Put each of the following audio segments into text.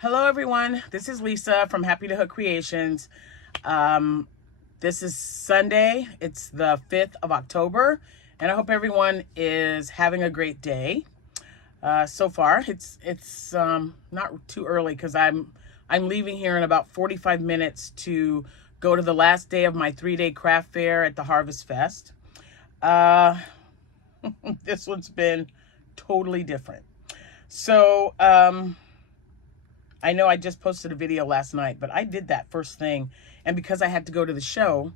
Hello, everyone. This is Lisa from Happy to Hook Creations. Um, this is Sunday. It's the 5th of October, and I hope everyone is having a great day. So far, it's not too early because I'm leaving here in about 45 minutes to go to the last day of my 3-day craft fair at the Harvest Fest. Uh, this one's been totally different. So, I know I just posted a video last night, but I did that first thing. And because I had to go to the show,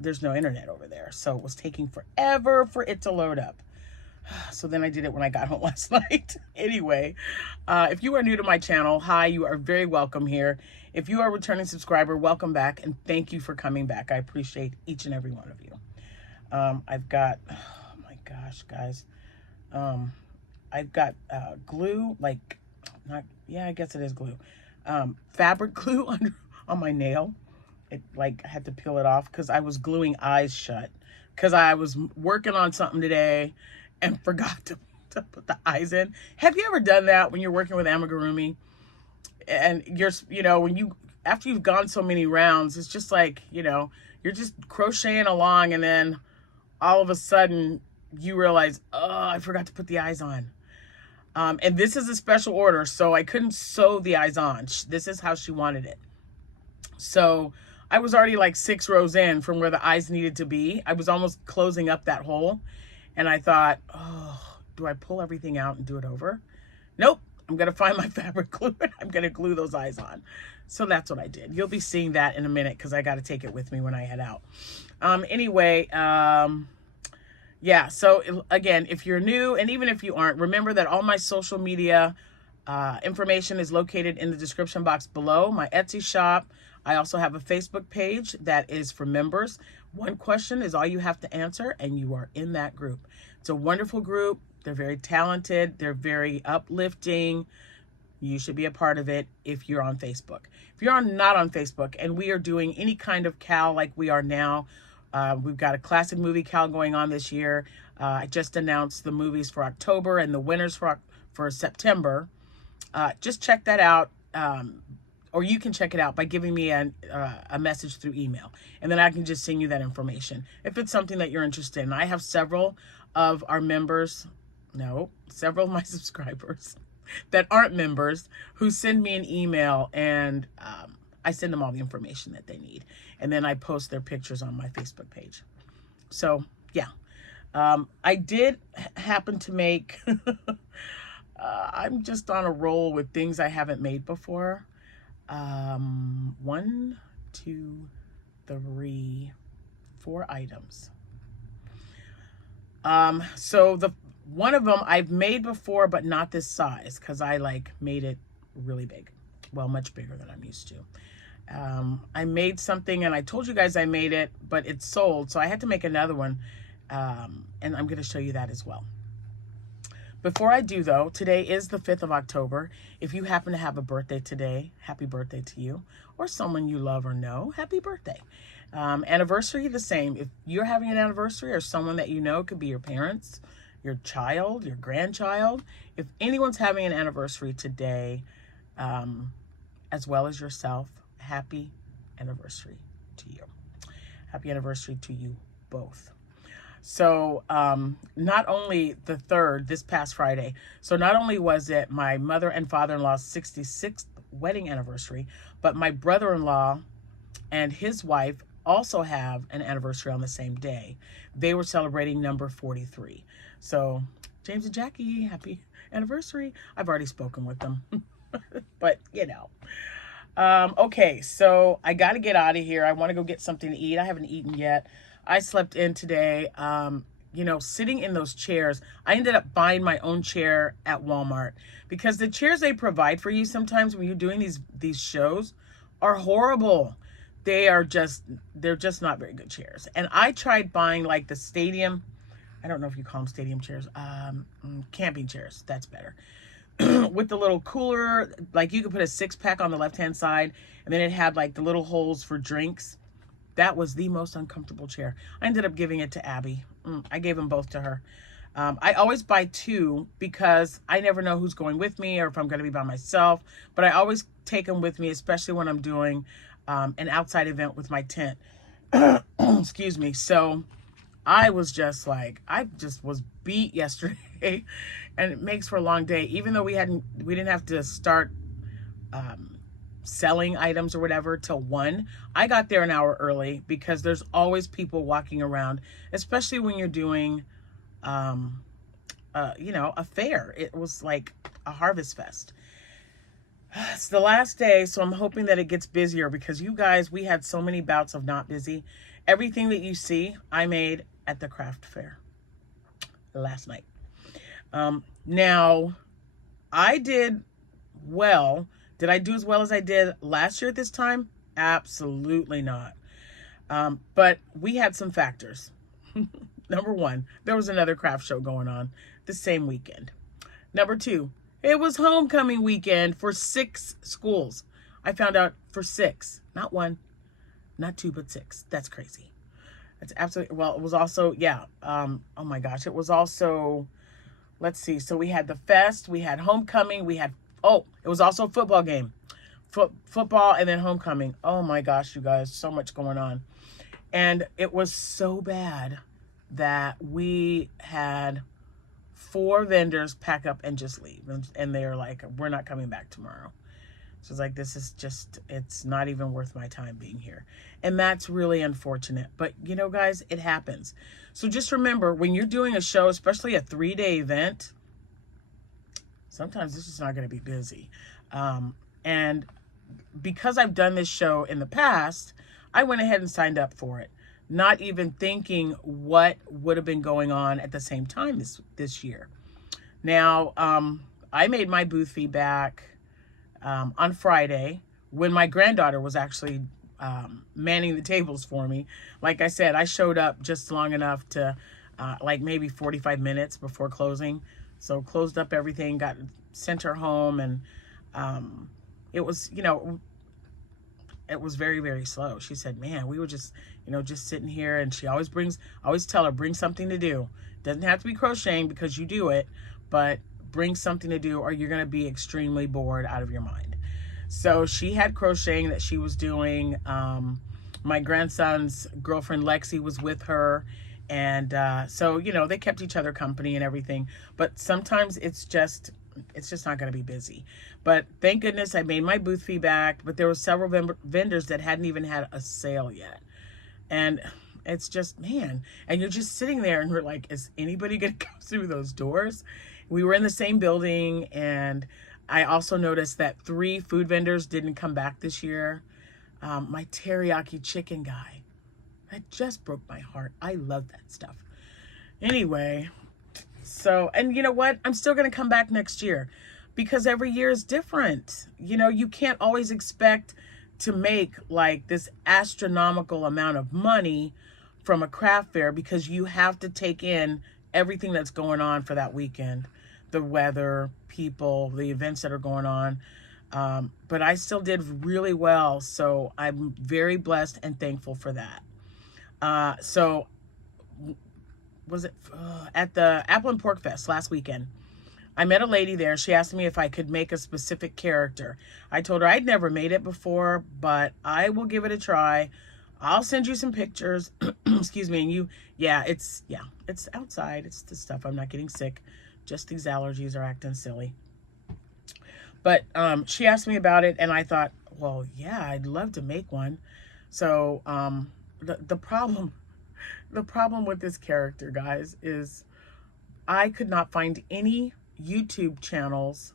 there's no internet over there. So it was taking forever for it to load up. So then I did it when I got home last night. Anyway, if you are new to my channel, hi, you are very welcome here. If you are a returning subscriber, welcome back. And thank you for coming back. I appreciate each and every one of you. I've got, oh my gosh, guys. I've got glue, like, not, yeah, I guess it is glue. Fabric glue on my nail. It, like, I had to peel it off because I was gluing eyes shut because I was working on something today and forgot to put the eyes in. Have you ever done that when you're working with amigurumi and after you've gone so many rounds, it's just like, you're just crocheting along and then all of a sudden you realize, oh, I forgot to put the eyes on. And this is a special order, so I couldn't sew the eyes on. This is how she wanted it. So I was already like 6 rows in from where the eyes needed to be. I was almost closing up that hole. And I thought, oh, do I pull everything out and do it over? Nope. I'm going to find my fabric glue and I'm going to glue those eyes on. So that's what I did. You'll be seeing that in a minute because I got to take it with me when I head out. Yeah, so again, if you're new, and even if you aren't, remember that all my social media information is located in the description box below. My Etsy shop. I also have a Facebook page that is for members. One question is all you have to answer, and you are in that group. It's a wonderful group. They're very talented. They're very uplifting. You should be a part of it if you're on Facebook. If you're not on Facebook, and we are doing any kind of cal like we are now, we've got a classic movie cal going on this year. I just announced the movies for October and the winners for September. Just check that out, or you can check it out by giving me a message through email, and then I can just send you that information if it's something that you're interested in. I have several of our members, several of my subscribers that aren't members who send me an email, and I send them all the information that they need. And then I post their pictures on my Facebook page. So, yeah. I did happen to make, I'm just on a roll with things I haven't made before. 1, 2, 3, 4 items. So one of them I've made before, but not this size because I made it really big. Well, much bigger than I'm used to. I made something and I told you guys I made it, but it's sold. So I had to make another one. And I'm going to show you that as well. Before I do though, today is the 5th of October. If you happen to have a birthday today, happy birthday to you, or someone you love or know, happy birthday. Anniversary, the same. If you're having an anniversary or someone that you know, could be your parents, your child, your grandchild. If anyone's having an anniversary today, as well as yourself, happy anniversary to you. Happy anniversary to you both. So not only the 3rd, this past Friday, so not only was it my mother and father-in-law's 66th wedding anniversary, but my brother-in-law and his wife also have an anniversary on the same day. They were celebrating number 43. So James and Jackie, happy anniversary. I've already spoken with them, but okay, so I got to get out of here. I want to go get something to eat. I haven't eaten yet. I slept in today. Sitting in those chairs, I ended up buying my own chair at Walmart because the chairs they provide for you sometimes when you're doing these shows are horrible. They're just not very good chairs. And I tried buying like the stadium, I don't know if you call them stadium chairs, camping chairs. That's better. With the little cooler, like you could put a 6-pack on the left-hand side, and then it had like the little holes for drinks. That was the most uncomfortable chair. I ended up giving it to Abby. I gave them both to her. I always buy two because I never know who's going with me or if I'm going to be by myself. But I always take them with me, especially when I'm doing an outside event with my tent. Excuse me. So I was just like, I just was beat yesterday, and it makes for a long day. Even though we didn't have to start selling items or whatever till 1. I got there an hour early because there's always people walking around, especially when you're doing a fair. It was like a harvest fest. It's the last day, so I'm hoping that it gets busier because you guys, we had so many bouts of not busy. Everything that you see, I made at the craft fair last night. Now, I did well. Did I do as well as I did last year at this time? Absolutely not. But we had some factors. Number 1, there was another craft show going on the same weekend. Number 2, it was homecoming weekend for 6 schools. I found out for 6, not 1, not 2, but 6. That's crazy. That's absolutely, well, it was also, yeah. Oh my gosh. It was also, let's see. So we had the fest, we had homecoming, it was also a football game. Football and then homecoming. Oh my gosh, you guys, so much going on. And it was so bad that we had 4 vendors pack up and just leave. And they're like, we're not coming back tomorrow. So it's like, this is just, it's not even worth my time being here. And that's really unfortunate. But, guys, it happens. So just remember, when you're doing a show, especially a 3-day event, sometimes it's just not going to be busy. And because I've done this show in the past, I went ahead and signed up for it, not even thinking what would have been going on at the same time this year. Now, I made my booth feedback on Friday when my granddaughter was actually manning the tables for me. Like I said, I showed up just long enough to like maybe 45 minutes before closing. So closed up everything, sent her home, and it was, it was very, very slow. She said, man, we were just, just sitting here, and I always tell her, bring something to do. Doesn't have to be crocheting because you do it, but bring something to do or you're going to be extremely bored out of your mind. So she had crocheting that she was doing. My grandson's girlfriend, Lexi, was with her. And so, they kept each other company and everything. But sometimes it's just not going to be busy. But thank goodness I made my booth feedback. But there were several vendors that hadn't even had a sale yet. And it's just, man. And you're just sitting there and we're like, is anybody going to go through those doors? We were in the same building. And I also noticed that 3 food vendors didn't come back this year. My teriyaki chicken guy. That just broke my heart. I love that stuff. Anyway, so, and you know what? I'm still going to come back next year because every year is different. You can't always expect to make like this astronomical amount of money from a craft fair because you have to take in everything that's going on for that weekend. The weather, people, the events that are going on. But I still did really well. So I'm very blessed and thankful for that. So was it at the Apple and Pork Fest last weekend? I met a lady there. She asked me if I could make a specific character. I told her I'd never made it before, but I will give it a try. I'll send you some pictures. Excuse me. And it's outside. It's the stuff. I'm not getting sick. Just these allergies are acting silly. But she asked me about it, and I thought, well, yeah, I'd love to make one. So the problem with this character, guys, is I could not find any YouTube channels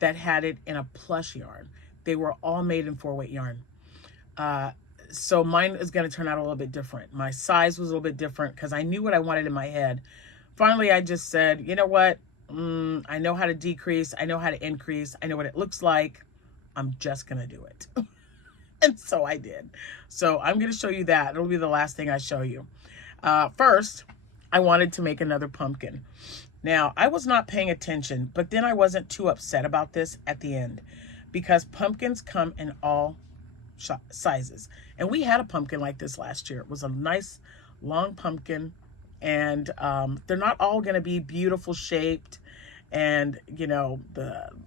that had it in a plush yarn. They were all made in 4-weight yarn. So mine is going to turn out a little bit different. My size was a little bit different because I knew what I wanted in my head. Finally, I just said, you know what? I know how to decrease. I know how to increase. I know what it looks like. I'm just going to do it. And so I did. So I'm going to show you that. It'll be the last thing I show you. First, I wanted to make another pumpkin. Now, I was not paying attention, but then I wasn't too upset about this at the end because pumpkins come in all sizes. And we had a pumpkin like this last year. It was a nice long pumpkin. And they're not all going to be beautiful shaped, and you know,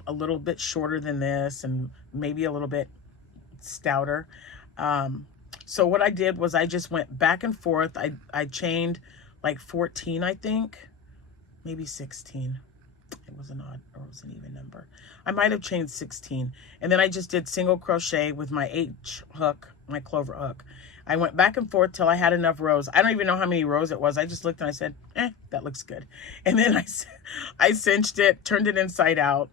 a little bit shorter than this and maybe a little bit stouter. So what I did was I just went back and forth. I chained like 14, I think, maybe 16. It was an odd, or it was an even number. I might have chained 16. And then I just did single crochet with my H hook, my clover hook. I went back and forth till I had enough rows. I don't even know how many rows it was. I just looked and I said, that looks good. And then I cinched it, turned it inside out.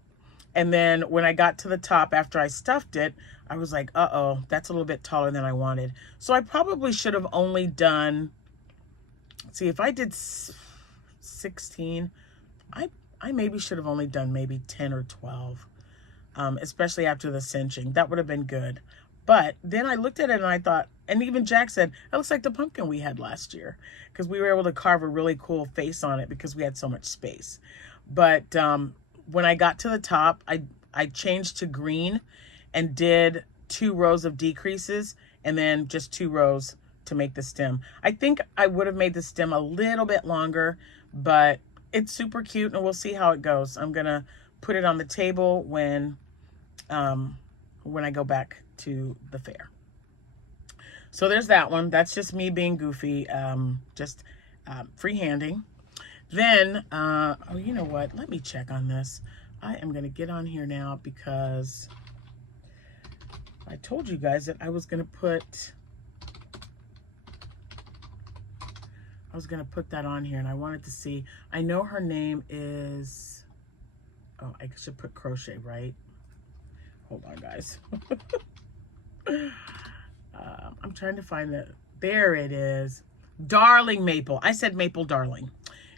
And then when I got to the top after I stuffed it, I was like, uh-oh, that's a little bit taller than I wanted. So I probably should have only done, see, if I did 16, I maybe should have only done maybe 10 or 12, especially after the cinching. That would have been good. But then I looked at it and I thought, and even Jack said, that looks like the pumpkin we had last year, because we were able to carve a really cool face on it because we had so much space. But when I got to the top, I changed to green and did 2 rows of decreases and then just 2 rows to make the stem. I think I would have made the stem a little bit longer, but it's super cute and we'll see how it goes. I'm gonna put it on the table when I go back to the fair. So there's that one. That's just me being goofy, just freehanding. Then, oh, you know what? Let me check on this. I am going to get on here now because I told you guys that I was going to put that on here, and I wanted to see. I know her name is, oh, I should put crochet, right? Hold on, guys. I'm trying to find the, there it is. Darling Maple. I said Maple Darling.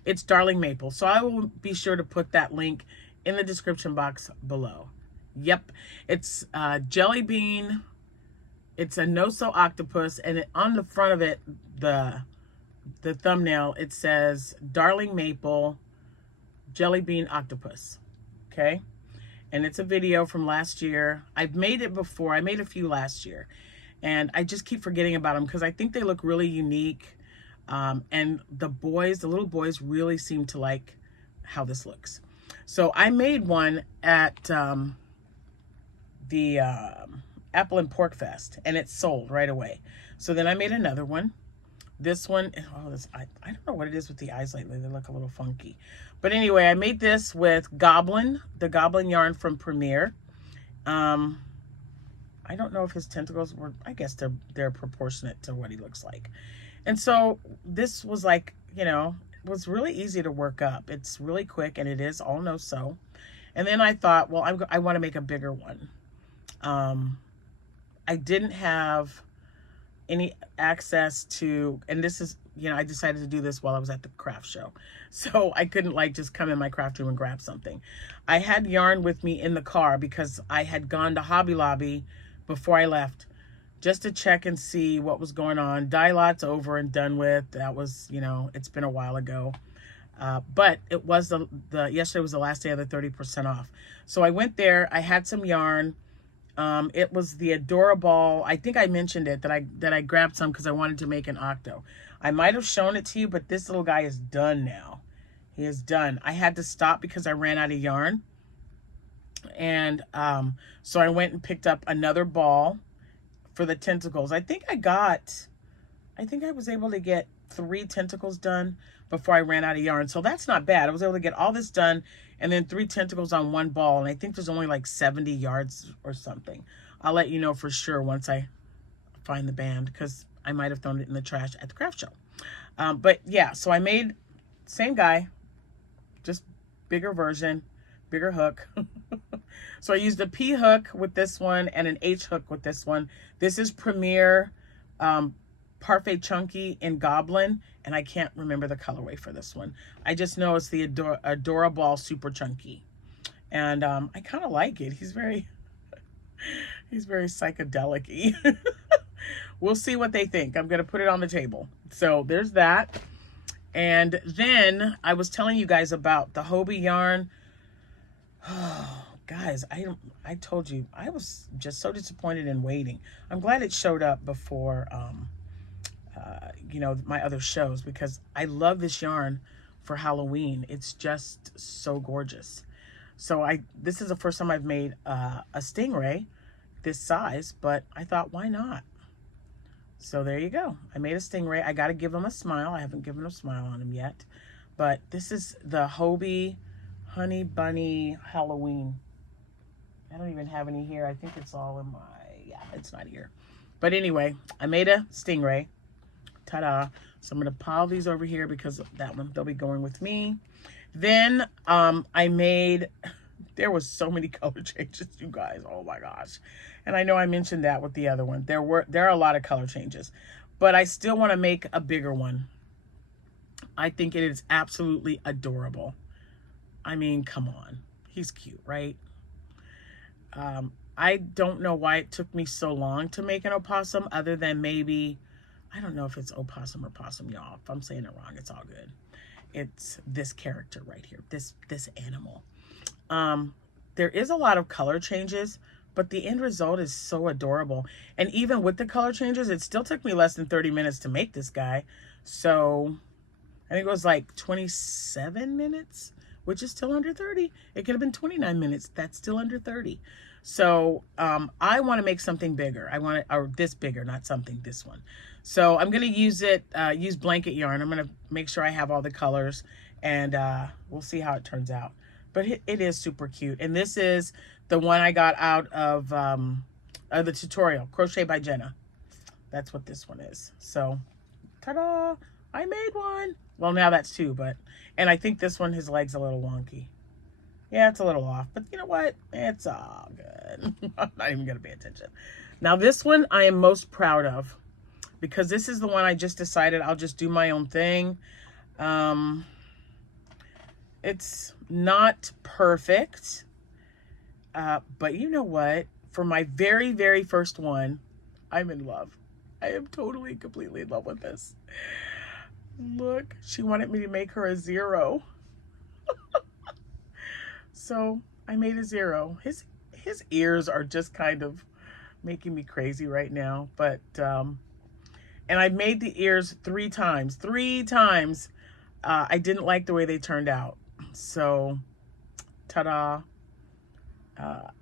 It's Darling Maple. So I will be sure to put that link in the description box below. Yep. It's jelly bean. It's a no-sew octopus. And on the front of it, the thumbnail, it says Darling Maple jelly bean octopus. Okay. And it's a video from last year. I've made it before. I made a few last year. And I just keep forgetting about them because I think they look really unique. And the little boys really seem to like how this looks. So I made one at the Apple and Pork Fest, and it sold right away. So then I made another one. This one, oh, I don't know what it is with the eyes lately. They look a little funky. But anyway, I made this with the Goblin yarn from Premier. I don't know if his tentacles were, I guess they're proportionate to what he looks like. And so this was like, you know, was really easy to work up. It's really quick and it is all no-sew. And then I thought, well, I want to make a bigger one. I didn't have any access to, and this is, you know, I decided to do this while I was at the craft show. So I couldn't like just come in my craft room and grab something. I had yarn with me in the car because I had gone to Hobby Lobby before I left just to check and see what was going on. Dye Lot's over and done with. That was, you know, it's been a while ago. But it was yesterday was the last day of the 30% off. So I went there, I had some yarn. It was the Adorable. I think I mentioned it that I grabbed some because I wanted to make an octo. I might have shown it to you, but this little guy is done now. He is done. I had to stop because I ran out of yarn. And so I went and picked up another ball for the tentacles. I think I was able to get 3 tentacles done before I ran out of yarn. So that's not bad. I was able to get all this done and then 3 tentacles on one ball. And I think there's only like 70 yards or something. I'll let you know for sure once I find the band, because I might have thrown it in the trash at the craft show. But yeah, so I made same guy, just bigger version, bigger hook. So I used a P hook with this one and an H hook with this one. This is Premier Parfait Chunky in Goblin, and I can't remember the colorway for this one. I just know it's the Adorable Super Chunky, and I kind of like it. He's very psychedelic-y. We'll see what they think. I'm gonna put it on the table. So there's that. And then I was telling you guys about the Hobie yarn. Oh, guys, I told you I was just so disappointed in waiting. I'm glad it showed up before you know, my other shows, because I love this yarn for Halloween. It's just so gorgeous. So this is the first time I've made a stingray this size, but I thought, why not? So there you go. I made a stingray. I got to give him a smile. I haven't given a smile on him yet, but this is the Hobie Honey Bunny Halloween. I don't even have any here. I think it's all in my, yeah, it's not here. But anyway, I made a stingray. Ta-da. So I'm going to pile these over here because that one, they'll be going with me. Then I made, there was so many color changes, you guys. Oh my gosh. And I know I mentioned that with the other one. There are a lot of color changes, but I still want to make a bigger one. I think it is absolutely adorable. I mean, come on. He's cute, right? I don't know why it took me so long to make an opossum, other than maybe, I don't know if it's opossum or possum, y'all. If I'm saying it wrong, it's all good. It's this character right here, this animal. There is a lot of color changes, but the end result is so adorable. And even with the color changes, it still took me less than 30 minutes to make this guy. So I think it was like 27 minutes, which is still under 30. It could have been 29 minutes. That's still under 30. So I want to make something bigger. I want it, or this bigger, not something, this one. So I'm going to use it, use blanket yarn. I'm going to make sure I have all the colors, and we'll see how it turns out. But it is super cute. And this is the one I got out of the tutorial, Crochet by Jenna. That's what this one is. So, ta-da! I made one. Well, now that's two, but, and I think this one, his leg's a little wonky. Yeah, it's a little off, but you know what? It's all good. I'm not even going to pay attention. Now, this one I am most proud of, because this is the one I just decided I'll just do my own thing. It's not perfect, but you know what? For my very, very first one, I'm in love. I am totally, completely in love with this. Look, she wanted me to make her a zero. So I made a zero. His ears are just kind of making me crazy right now. But, and I made the ears 3 times. 3 times. I didn't like the way they turned out. So, ta-da.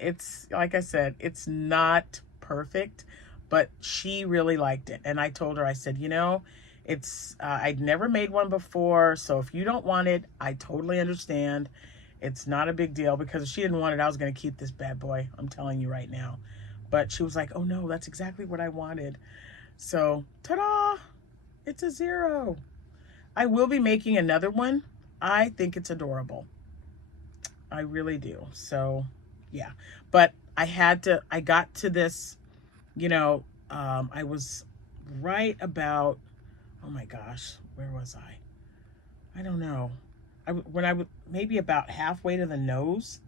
It's, like I said, it's not perfect, but she really liked it. And I told her, I said, you know, it's, I'd never made one before. So if you don't want it, I totally understand. It's not a big deal, because if she didn't want it, I was going to keep this bad boy. I'm telling you right now. But she was like, oh no, that's exactly what I wanted. So, ta-da! It's a zero. I will be making another one. I think it's adorable. I really do. So, yeah. But I got to this, you know, I was right about, oh my gosh, where was I? I don't know. When I was maybe about halfway to the nose,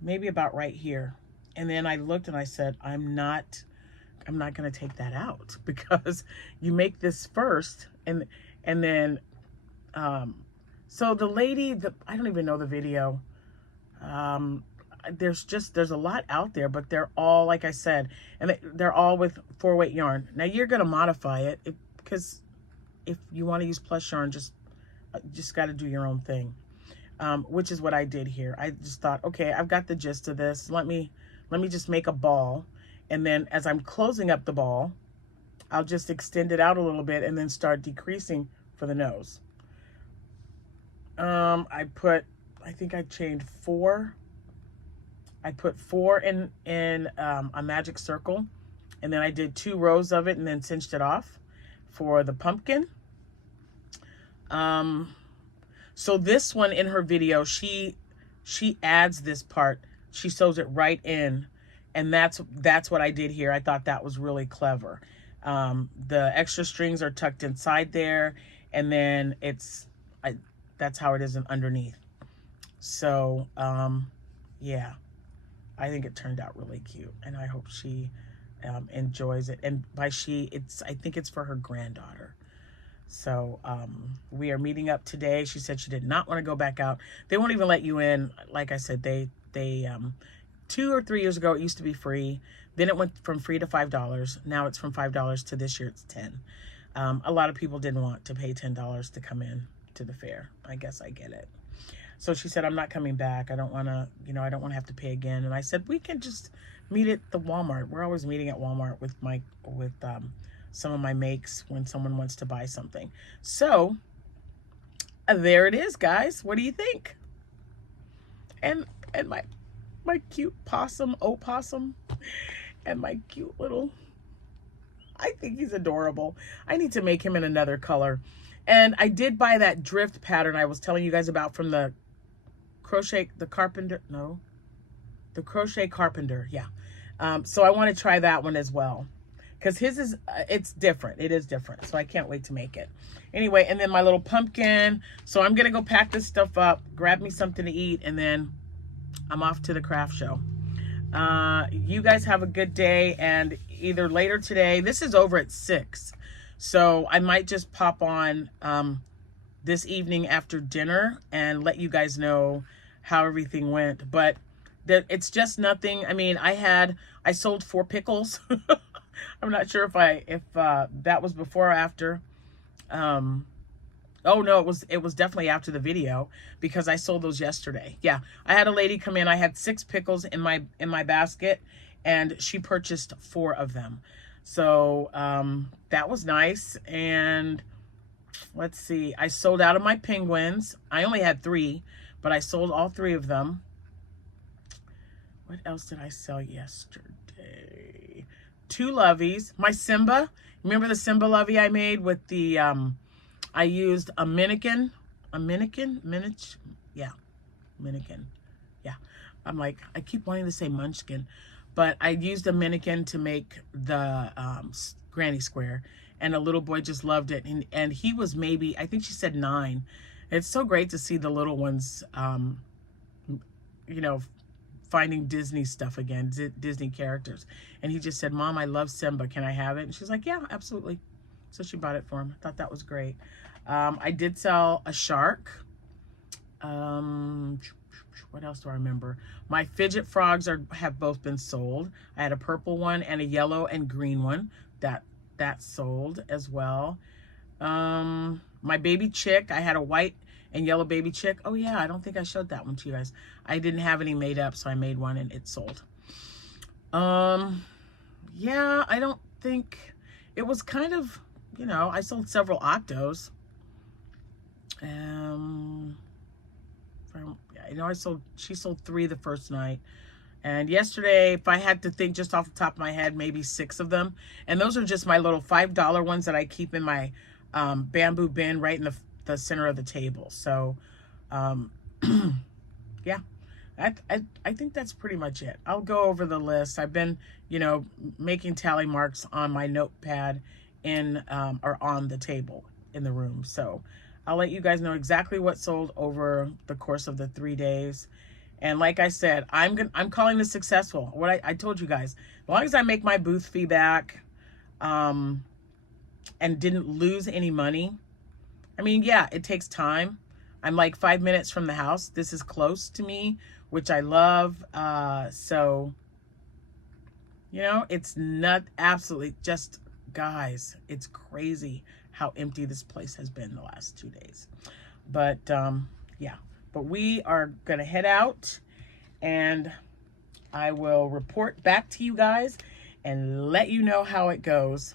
maybe about right here. And then I looked and I said, I'm not going to take that out, because you make this first, and then, so the lady, I don't even know the video. There's a lot out there, but they're all, like I said, and they're all with 4-weight yarn. Now you're going to modify it, because if you want to use plus yarn, just got to do your own thing, which is what I did here. I just thought, okay, I've got the gist of this. Let me just make a ball, and then as I'm closing up the ball, I'll just extend it out a little bit and then start decreasing for the nose. I think I chained 4. I put 4 in a magic circle, and then I did 2 rows of it and then cinched it off for the pumpkin. So this one, in her video, she adds this part. She sews it right in, and that's what I did here. I thought that was really clever. The extra strings are tucked inside there, and then that's how it is underneath. So, yeah, I think it turned out really cute, and I hope she enjoys it. And by she, I think it's for her granddaughter. So we are meeting up today. She said she did not want to go back out. They won't even let you in. Like I said, they 2 or 3 years ago, it used to be free. Then it went from free to $5. Now it's from $5 to this year it's $10. A lot of people didn't want to pay $10 to come in to the fair. I guess I get it. So she said, I'm not coming back. I don't want to, I don't want to have to pay again. And I said, we can just meet at the Walmart. We're always meeting at Walmart with some of my makes when someone wants to buy something. So there it is, guys. What do you think? And my cute possum, opossum, and my cute little, I think he's adorable. I need to make him in another color. And I did buy that drift pattern I was telling you guys about from the Crochet Carpenter. Yeah. So I want to try that one as well, because his is it's different. It is different. So I can't wait to make it. Anyway, and then my little pumpkin. So I'm gonna go pack this stuff up, grab me something to eat, and then I'm off to the craft show. You guys have a good day, and either later today, this is over at 6, so I might just pop on this evening after dinner and let you guys know how everything went. But it's just nothing. I mean, I sold 4 pickles. I'm not sure if that was before or after. Oh no, it was definitely after the video, because I sold those yesterday. Yeah, I had a lady come in. I had 6 pickles in my basket, and she purchased 4 of them. So that was nice. And let's see, I sold out of my penguins. I only had 3, but I sold all 3 of them. What else did I sell yesterday? 2 loveys. My Simba. Remember the Simba lovey I made with the I used a Minikin. Yeah. I'm like, I keep wanting to say Munchkin, but I used a Minikin to make the granny square, and a little boy just loved it. And he was maybe, I think she said 9. It's so great to see the little ones, finding Disney stuff again, Disney characters. And he just said, Mom, I love Simba. Can I have it? And she's like, yeah, absolutely. So she bought it for him. I thought that was great. I did sell a shark. What else do I remember? My fidget frogs have both been sold. I had a purple one and a yellow and green one that sold as well. My baby chick, I had a white and yellow baby chick. Oh yeah, I don't think I showed that one to you guys. I didn't have any made up, so I made one and it sold. Yeah, I don't think, it was kind of, I sold several octos. She sold 3 the first night. And yesterday, if I had to think just off the top of my head, maybe 6 of them. And those are just my little $5 ones that I keep in my bamboo bin right in the center of the table. So, yeah, I think that's pretty much it. I'll go over the list. I've been, making tally marks on my notepad or on the table in the room. So I'll let you guys know exactly what sold over the course of the 3 days. And like I said, I'm calling this successful. What I told you guys, as long as I make my booth fee back, and didn't lose any money. I mean, yeah, it takes time. I'm like 5 minutes from the house. This is close to me, which I love. So, it's not absolutely just, guys, it's crazy how empty this place has been the last 2 days. But, yeah. But we are going to head out, and I will report back to you guys and let you know how it goes.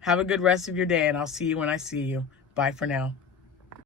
Have a good rest of your day, and I'll see you when I see you. Bye for now.